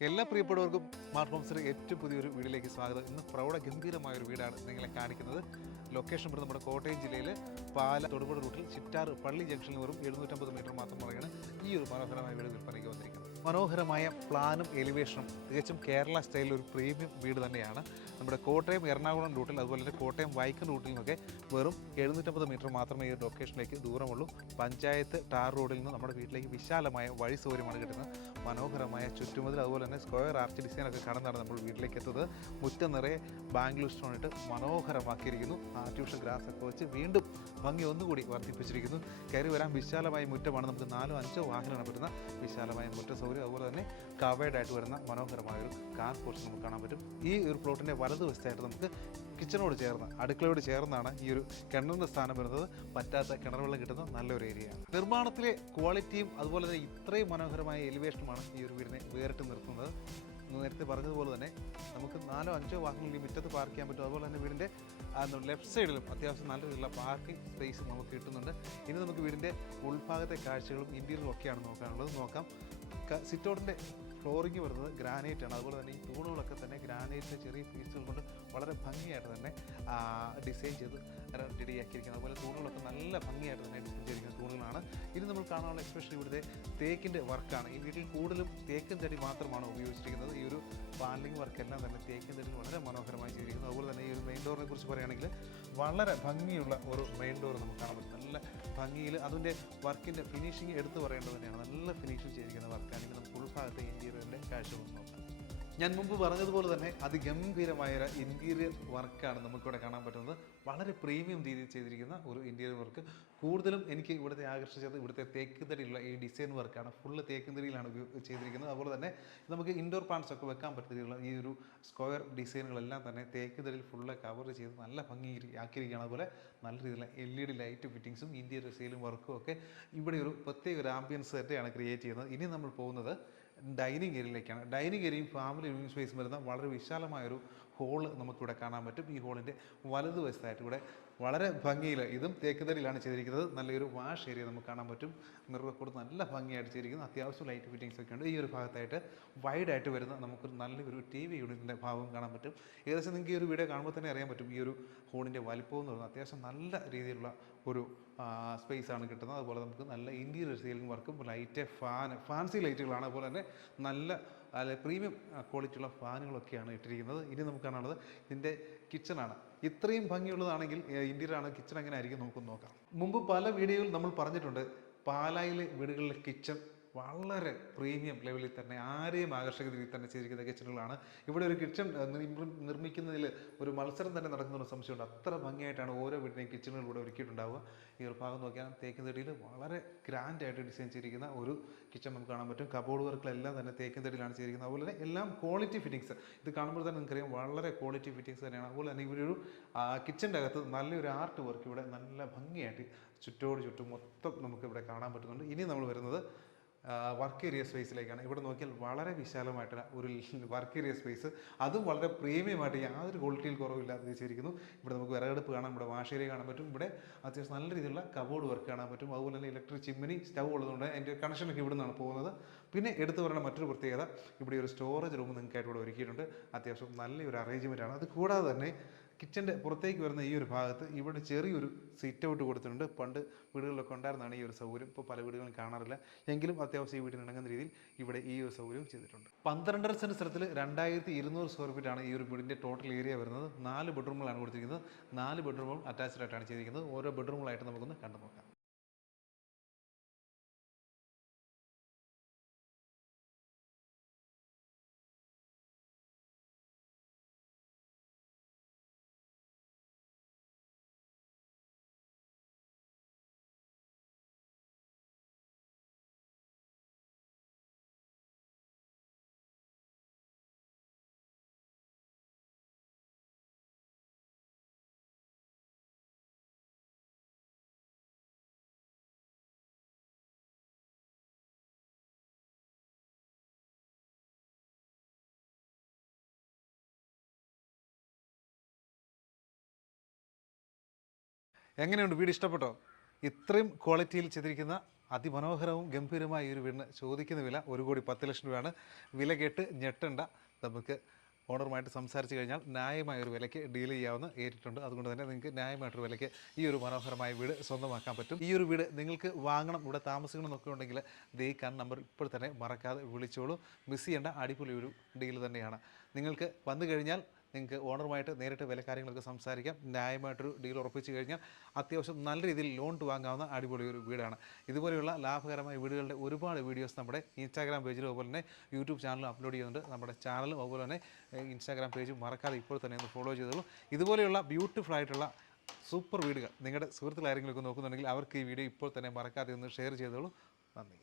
എല്ലാ പ്രിയപ്പെട്ടവർക്കും സ്മാർട്ട് ഹോംസിന്റെ ഏറ്റവും പുതിയൊരു വീടിലേക്ക് സ്വാഗതം. ഇന്ന് പ്രൗഢ ഗംഭീരമായ ഒരു വീടാണ് നിങ്ങളെ കാണിക്കുന്നത്. ലൊക്കേഷൻ വരുന്നത് നമ്മുടെ കോട്ടയം ജില്ലയിൽ പാല തൊടുപുഴ റൂട്ടിൽ ചിറ്റാർ പള്ളി ജംഗ്ഷനിൽ വെറും എഴുന്നൂറ്റമ്പത് മീറ്റർ മാത്രം പറയുകയാണ് ഈ ഒരു മനോഹരമായ വീട് വിൽപ്പനയ്ക്ക് മനോഹരമായ പ്ലാനും എലിവേഷനും തികച്ചും കേരള സ്റ്റൈലിൽ ഒരു പ്രീമിയം വീട് തന്നെയാണ്. നമ്മുടെ കോട്ടയം എറണാകുളം റൂട്ടിൽ അതുപോലെ തന്നെ കോട്ടയം വൈക്കം റൂട്ടിലുമൊക്കെ വെറും എഴുന്നൂറ്റമ്പത് മീറ്റർ മാത്രമേ ഈ ലൊക്കേഷനിലേക്ക് ദൂരമുള്ളൂ. പഞ്ചായത്ത് ടാർ റോഡിൽ നിന്ന് നമ്മുടെ വീട്ടിലേക്ക് വിശാലമായ വഴി സൗകര്യമാണ് കിട്ടുന്നത്. മനോഹരമായ ചുറ്റുമതിൽ അതുപോലെ തന്നെ സ്ക്വയർ ആർച്ച് ഡിസൈനൊക്കെ കടന്നാണ് നമ്മൾ വീട്ടിലേക്ക് എത്തുന്നത്. മുറ്റം നിറയെ ബാംഗ്ലൂർ സ്റ്റോൺ ഇട്ട് മനോഹരമാക്കിയിരിക്കുന്നു. ആർട്ടിഫിഷ്യൽ ഗ്രാസ് ഒക്കെ വെച്ച് വീണ്ടും ഭംഗി ഒന്നുകൂടി വർദ്ധിപ്പിച്ചിരിക്കുന്നു. കയറി വരാൻ വിശാലമായ മുറ്റമാണ്. നമുക്ക് നാലോ അഞ്ചോ വാഹനമാണ് പറ്റുന്ന വിശാലമായ മുറ്റ സൗകര്യം അതുപോലെ തന്നെ കവേഡായിട്ട് വരുന്ന മനോഹരമായ ഒരു കാർ പോർഷൻ നമുക്ക് കാണാൻ പറ്റും. ഈ ഒരു പ്ലോട്ടിന്റെ വലതുവശത്തായിട്ട് നമുക്ക് കിച്ചണോട് ചേർന്ന് അടുക്കളയോട് ചേർന്നാണ് ഈ ഒരു കിണറിന്റെ സ്ഥാനം വരുന്നത്. പറ്റാത്ത കിണർ വെള്ളം കിട്ടുന്ന നല്ലൊരു ഏരിയയാണ് നിർമ്മാണത്തിലെ ക്വാളിറ്റിയും അതുപോലെ തന്നെ ഇത്രയും മനോഹരമായ എലിവേഷനുമാണ് ഈ ഒരു വീടിനെ വേറിട്ട് നിർത്തുന്നത്. നേരത്തെ പറഞ്ഞതുപോലെ തന്നെ നമുക്ക് നാലോ അഞ്ചോ വാഹനങ്ങൾ ഈ മുറ്റത്ത് പാർക്ക് ചെയ്യാൻ പറ്റും. അതുപോലെ തന്നെ വീടിന്റെ ലെഫ്റ്റ് സൈഡിലും അത്യാവശ്യം നല്ല രീതിയിലുള്ള പാർക്കിംഗ് സ്പേസ് നമുക്ക് കിട്ടുന്നുണ്ട്. ഇനി നമുക്ക് വീടിന്റെ ഉൾഭാഗത്തെ കാഴ്ചകളും ഇന്റീരിയറും ഒക്കെയാണ് നോക്കാനുള്ളത്. നോക്കാം. സിറ്റൗട്ടിന്റെ ഫ്ലോറിങ് വരുന്നത് ഗ്രാനൈറ്റ് ആണ് അതുപോലെ തന്നെ ഈ തൂണുകളൊക്കെ തന്നെ ഗ്രാനൈറ്റിന്റെ ചെറിയ പീസുകൾ കൊണ്ട് വളരെ ഭംഗിയായിട്ട് തന്നെ ഡിസൈൻ ചെയ്ത് റെഡിയാക്കിയിരിക്കുന്നത് അതുപോലെ തൂണുകളൊക്കെ നല്ല ഭംഗിയായിട്ട് തന്നെ ഡിസൈൻ ചെയ്തിരിക്കുന്ന തൂണുകളാണ്. ഇനി നമ്മൾ കാണാനുള്ള എക്സ്പെഷ്യലി ഇവിടുത്തെ തേക്കിന്റെ വർക്കാണ്. ഈ വീട്ടിൽ കൂടുതലും തേക്കും തടി മാത്രമാണ് ഉപയോഗിച്ചിരിക്കുന്നത്. ഈ ഒരു പാനലിംഗ് വർക്കെല്ലാം തന്നെ തേക്കും തടി വളരെ മനോഹരമായി ചെയ്തിരിക്കുന്നത് അതുപോലെ തന്നെ ഈ ഒരു മെയിൻ ഡോറിനെ കുറിച്ച് പറയുകയാണെങ്കിൽ വളരെ ഭംഗിയുള്ള ഒരു മെയിൻ ഡോർ നമുക്ക് കാണാൻ പറ്റും. നല്ല ഭംഗിയിൽ അതിന്റെ വർക്കിന്റെ ഫിനിഷിങ് എടുത്തു പറയേണ്ടത് തന്നെയാണ്. നല്ല ഫിനിഷിങ് ചെയ്തിരിക്കുന്ന വർക്കാണെങ്കിൽ നമുക്ക് ഉൾഭാഗത്തെ ഇന്റീരിയറിന്റെ കാഴ്ചകൾ നോക്കാം ഞാൻ മുമ്പ് പറഞ്ഞതുപോലെ തന്നെ അതിഗംഭീരമായ ഒരു ഇന്റീരിയർ വർക്കാണ് നമുക്കിവിടെ കാണാൻ പറ്റുന്നത്. വളരെ പ്രീമിയം രീതിയിൽ ചെയ്തിരിക്കുന്ന ഒരു ഇന്റീരിയർ വർക്ക് കൂടുതലും എനിക്ക് ഇവിടുത്തെ ആകർഷിച്ചത് ഇവിടുത്തെ തേക്കുതടിയിലുള്ള ഈ ഡിസൈൻ വർക്കാണ് ഫുള്ള് തേക്കുതടിയിലാണ് ചെയ്തിരിക്കുന്നത്. അതുപോലെ തന്നെ നമുക്ക് ഇൻഡോർ പ്ലാന്റ്സ് ഒക്കെ വെക്കാൻ പറ്റുന്ന ഈ ഒരു സ്ക്വയർ ഡിസൈനുകളെല്ലാം തന്നെ തേക്കുതടിയിൽ ഫുള്ള് കവർ ചെയ്ത് നല്ല ഭംഗി ആക്കിയിരിക്കുകയാണ്. അതുപോലെ നല്ല രീതിയിലുള്ള എൽ ഇ ഡി ലൈറ്റ് ഫിറ്റിങ്സും ഇന്റീരിയർ സെയിലും വർക്കും ഒക്കെ ഇവിടെ ഒരു പ്രത്യേക ഒരു ആംബിയൻസ് തന്നെയാണ് ക്രിയേറ്റ് ചെയ്യുന്നത്. ഇനി നമ്മൾ പോകുന്നത് ഡൈനിങ് ഏരിയയിലേക്കാണ്. ഡൈനിങ് ഏരിയയും ഫാമിലി ലിവിങ് സ്പേസും വരുന്ന വളരെ വിശാലമായൊരു ഹോൾ നമുക്കിവിടെ കാണാൻ പറ്റും. ഈ ഹോളിന്റെ വലതുവശത്തായിട്ട് ഇവിടെ വളരെ ഭംഗിയിൽ ഇതും തേക്കുതടിയിലാണ് ചെയ്തിരിക്കുന്നത്. നല്ലൊരു വാഷ് ഏരിയ നമുക്ക് കാണാൻ പറ്റും. മിറർ കൊടുത്ത് നല്ല ഭംഗിയായിട്ട് ചെയ്തിരിക്കുന്നു. അത്യാവശ്യം ലൈറ്റ് ഫിറ്റിങ്സ് ഒക്കെ ഉണ്ട്. ഈ ഒരു ഭാഗത്തായിട്ട് വൈഡ് ആയിട്ട് വരുന്ന നമുക്കൊരു നല്ലൊരു ടി വി യൂണിറ്റിന്റെ ഭാവം കാണാൻ പറ്റും. ഏകദേശം നിങ്ങൾക്ക് ഈ ഒരു വീഡിയോ കാണുമ്പോൾ തന്നെ അറിയാൻ പറ്റും. ഈ ഒരു ഹോളിന്റെ വലിപ്പം എന്ന് പറയുന്നത് അത്യാവശ്യം നല്ല രീതിയിലുള്ള ഒരു സ്പേസ് ആണ് കിട്ടുന്നത്. അതുപോലെ നമുക്ക് നല്ല ഇന്റീരിയർ സീലിംഗ് വർക്കും ലൈറ്റ് ഫാൻ ഫാൻസി ലൈറ്റുകളാണ് അതുപോലെ തന്നെ നല്ല അല്ലെ പ്രീമിയം ക്വാളിറ്റിയുള്ള ഫാനുകളൊക്കെയാണ് ഇട്ടിരിക്കുന്നത്. ഇനി നമുക്ക് കാണാനുള്ളത് ഇതിന്റെ കിച്ചണാണ് ഇത്രയും ഭംഗിയുള്ളതാണെങ്കിൽ ഇന്ത്യയിലാണ് കിച്ചൺ എങ്ങനെ ആയിരിക്കും നമുക്ക് നോക്കാം. മുമ്പ് പല വീഡിയോയിൽ നമ്മൾ പറഞ്ഞിട്ടുണ്ട് പാലായിലെ വീടുകളിലെ കിച്ചൺ വളരെ പ്രീമിയം ലെവലിൽ തന്നെ ആരെയും ആകർഷക രീതിയിൽ തന്നെ ചെയ്തിരിക്കുന്ന കിച്ചണുകളാണ്. ഇവിടെ ഒരു കിച്ചൺ നിർമ്മിക്കുന്നതിൽ ഒരു മത്സരം തന്നെ നടക്കുന്ന സംശയമുണ്ട്. അത്ര ഭംഗിയായിട്ടാണ് ഓരോ വീട്ടിലെയും കിച്ചണുകൾ ഇവിടെ ഒരുക്കിയിട്ടുണ്ടാവുക. ഈ ഒരു ഭാഗം നോക്കിയാൽ തേക്കിൻ തടിയിൽ വളരെ ഗ്രാൻഡ് ആയിട്ട് ഡിസൈൻ ചെയ്തിരിക്കുന്ന ഒരു കിച്ചൺ നമുക്ക് കാണാൻ പറ്റും. കബോർഡ് വർക്കുകളെല്ലാം തന്നെ തേക്കിൻ തടിയിലാണ് ചെയ്തിരിക്കുന്നത്. അതുപോലെ തന്നെ എല്ലാം ക്വാളിറ്റി ഫിറ്റിങ്സ് ഇത് കാണുമ്പോൾ തന്നെ നിങ്ങൾക്കറിയാം വളരെ ക്വാളിറ്റി ഫിറ്റിങ്സ് തന്നെയാണ്. അതുപോലെ തന്നെ ഇവിടെ ഒരു കിച്ചന്റെ അകത്ത് നല്ലൊരു ആർട്ട് വർക്ക് ഇവിടെ നല്ല ഭംഗിയായിട്ട് ചുറ്റോട് ചുറ്റും മൊത്തം നമുക്ക് ഇവിടെ കാണാൻ പറ്റുന്നുണ്ട്. ഇനി നമ്മൾ വരുന്നത് വർക്ക് ഏരിയ സ്പേസിലേക്കാണ് ഇവിടെ നോക്കിയാൽ വളരെ വിശാലമായിട്ടുള്ള ഒരു വർക്ക് ഏരിയ സ്പേസ് അതും വളരെ പ്രീമിയമായിട്ട് യാതൊരു ക്വാളിറ്റിയിൽ കുറവില്ലാതെ വെച്ചിരിക്കുന്നു ഇവിടെ നമുക്ക് വിറകടുപ്പ് കാണാൻ ഇവിടെ വാഷ് ഏരിയ കാണാൻ പറ്റും. ഇവിടെ അത്യാവശ്യം നല്ല രീതിയിലുള്ള കബോർഡ് വർക്ക് കാണാൻ പറ്റും. അതുപോലെ തന്നെ ഇലക്ട്രിക് ചിമ്മിനി സ്റ്റവ് ഉള്ളതുകൊണ്ട് അതിന്റെ കണക്ഷനൊക്കെ ഇവിടെ നിന്നാണ് പോകുന്നത്. പിന്നെ എടുത്തു പറയുന്ന മറ്റൊരു പ്രത്യേകത ഇവിടെ ഒരു സ്റ്റോറേജ് റൂം നിങ്ങൾക്കായിട്ട് ഇവിടെ ഒരുക്കിയിട്ടുണ്ട്. അത്യാവശ്യം നല്ലൊരു അറേഞ്ച്മെന്റ് ആണ്. അത് കൂടാതെ തന്നെ കിച്ചന്റെ പുറത്തേക്ക് വരുന്ന ഈ ഒരു ഭാഗത്ത് ഇവിടെ ചെറിയൊരു സീറ്റ് ഔട്ട് കൊടുത്തിട്ടുണ്ട്. പണ്ട് വീടുകളിലൊക്കെ ഉണ്ടായിരുന്നതാണ് ഈ ഒരു സൗകര്യം. ഇപ്പോൾ പല വീടുകളും കാണാറില്ല. എങ്കിലും അത്യാവശ്യം ഈ വീടിന് ഇണങ്ങുന്ന രീതിയിൽ ഇവിടെ ഈ ഒരു സൗകര്യം ചെയ്തിട്ടുണ്ട്. പന്ത്രണ്ടര സെന്റ് സ്ഥലത്തിൽ രണ്ടായിരത്തി ഇരുന്നൂറ് സ്ക്വയർ ഫീറ്റ് ആണ് ഈ ഒരു വീടിന്റെ ടോട്ടൽ ഏരിയ വരുന്നത്. നാല് ബെഡ്റൂമുകളാണ് കൊടുത്തിരിക്കുന്നത്. നാല് ബെഡ്റൂമും അറ്റാച്ച്ഡ് ആയിട്ടാണ് ചെയ്തിരിക്കുന്നത്. ഓരോ ബെഡ്റൂമുകളായിട്ട് നമുക്കൊന്ന് കണ്ടു നോക്കാം എങ്ങനെയുണ്ട്? വീട് ഇഷ്ടപ്പെട്ടോ? ഇത്രയും ക്വാളിറ്റിയിൽ ചെയ്തിരിക്കുന്ന അതിമനോഹരവും ഗംഭീരമായ ഈ ഒരു വീടിന് ചോദിക്കുന്ന വില ഒരു കോടി പത്ത് ലക്ഷം രൂപയാണ്. വില കേട്ട് ഞെട്ടണ്ട. നമുക്ക് ഓണറുമായിട്ട് സംസാരിച്ച് കഴിഞ്ഞാൽ ന്യായമായ ഒരു വിലയ്ക്ക് ഡീൽ ചെയ്യാവുന്ന ഏറ്റിട്ടുണ്ട്. അതുകൊണ്ട് തന്നെ നിങ്ങൾക്ക് ന്യായമായിട്ടൊരു വിലയ്ക്ക് ഈ ഒരു മനോഹരമായ വീട് സ്വന്തമാക്കാൻ പറ്റും. ഈ ഒരു വീട് നിങ്ങൾക്ക് വാങ്ങണം ഇവിടെ താമസിക്കണം എന്നൊക്കെ ഉണ്ടെങ്കിൽ ദേ കൺ നമ്പർ ഇപ്പോൾ തന്നെ മറക്കാതെ വിളിച്ചോളൂ. മിസ് ചെയ്യേണ്ട അടിപൊളി ഒരു ഡീൽ തന്നെയാണ്. നിങ്ങൾക്ക് വന്നു കഴിഞ്ഞാൽ നിങ്ങൾക്ക് ഓണറുമായിട്ട് നേരിട്ട് വില കാര്യങ്ങളൊക്കെ സംസാരിക്കാം. ന്യായമായിട്ടൊരു ഡീൽ ഉറപ്പിച്ച് കഴിഞ്ഞാൽ അത്യാവശ്യം നല്ല രീതിയിൽ ലോൺ വാങ്ങാവുന്ന അടിപൊളി ഒരു വീടാണ്. ഇതുപോലെയുള്ള ലാഭകരമായ വീടുകളുടെ ഒരുപാട് വീഡിയോസ് നമ്മുടെ ഇൻസ്റ്റാഗ്രാം പേജിലും അതുപോലെ തന്നെ യൂട്യൂബ് ചാനലും അപ്ലോഡ് ചെയ്യുന്നുണ്ട്. നമ്മുടെ ചാനലും അതുപോലെ തന്നെ ഇൻസ്റ്റാഗ്രാം പേജും മറക്കാതെ ഇപ്പോൾ തന്നെ ഒന്ന് ഫോളോ ചെയ്തോളൂ. ഇതുപോലെയുള്ള ബ്യൂട്ടിഫുൾ ആയിട്ടുള്ള സൂപ്പർ വീടുകൾ നിങ്ങളുടെ സുഹൃത്തുക്കൾ ആരെങ്കിലുമൊക്കെ നോക്കുന്നുണ്ടെങ്കിൽ അവർക്ക് ഈ വീഡിയോ ഇപ്പോൾ തന്നെ മറക്കാതെ ഒന്ന് ഷെയർ ചെയ്തോളൂ. നന്ദി.